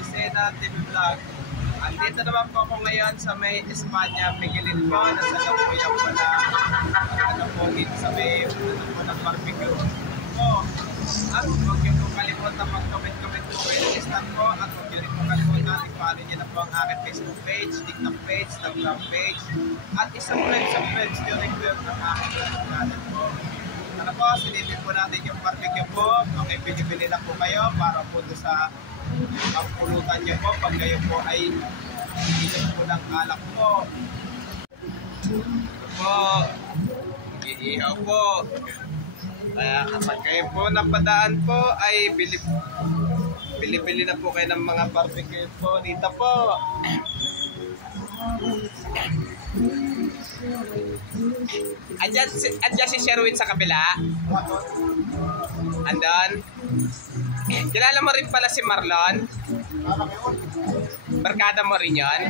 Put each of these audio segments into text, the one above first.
Lucena TV Vlog. Andito naman po ako ngayon sa may Espanya, Miguelin po. Nasa Lapuyan po na ano po dito sa may po ng barbecue po. At huwag niyo po kalimutan mag-comment po kayo ng isang po. At huwag niyo rin po kalimutan i-follow niyo na po ang aking Facebook page, TikTok page, Instagram page. At isubscribe sa page niyo rin po yung aking channel po. Ano po, silipin po natin yung barbecue po. Okay, bili-bili lang po kayo para po sa ang pulutan niyo po pag kayo po ay inom po ng alak po. Ito po, iihaw po. Kaya kapag kayo po napadaan po ay bili-bili na po kayo ng mga barbecue po dito po. Andiyan si Sherwin sa kabila. Andon. Kilala mo rin pala si Marlon? Barkada mo rin yun?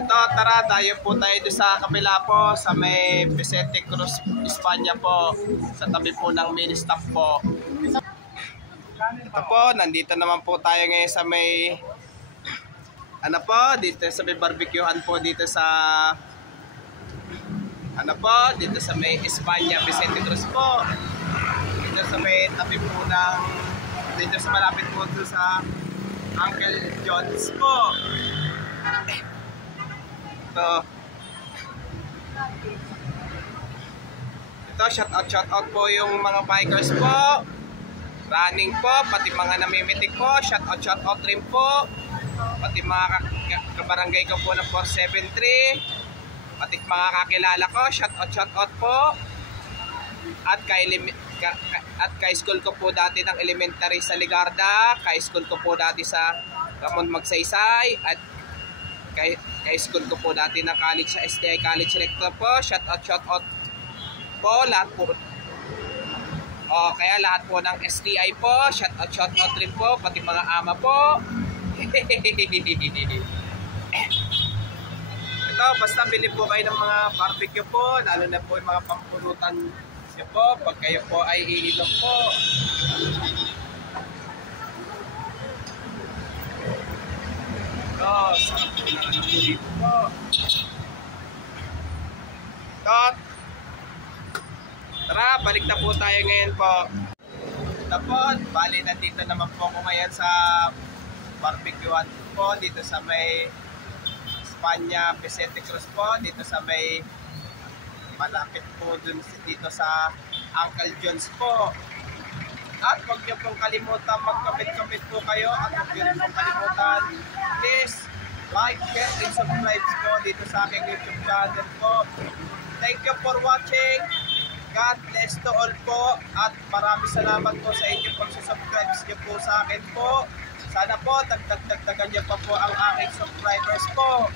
Ito, tara, tayo po tayo doon sa kabila po, sa may Vicente Cruz, Espanya po, sa tabi po ng mini stop po. Ito po, nandito naman po tayo ngayon sa may ano po, dito sa may barbecuehan po dito sa ano po, dito sa may Espanya, Vicente Cruz po. Dito sa may tabi po ng dito sa malapit po doon sa Uncle John's po. Ito, shout out po yung mga bikers po, running po, pati mga namimitik po, shout out rin po, pati mga kabarangay ko po ng 473, pati mga kakilala ko, shout out po, at kay school ko po dati ng elementary sa Ligarda, kay school ko po dati sa Ramon Magsaysay, at kay school ko po dati ng college sa STI College Rector po. Shout out po lahat po. Kaya lahat po ng STI po, shout out rin po, pati mga ama po. Ito, basta bili po kayo ng mga barbecue po, lalo na po yung mga pampulutan niyo po pag kayo po ay iinom po. Sarap po na ano po dito po. Tara, balik na po tayo ngayon po. Ito po, bali nandito naman po ako ngayon sa barbecuehan po dito sa may Espanya, Vicente Cruz po, dito sa may malapit po dun dito sa Uncle John's po. At huwag niyo pong kalimutan mag-comment po kayo, at huwag niyo rin pong kalimutan, please like, share, and subscribe po dito sa aking YouTube channel po. Thank you for watching. God bless to all po, at maraming salamat po sa inyong pag-subscribe niyo po sa akin po. Sana po dagdagan niyo pa po ang aking subscribers po.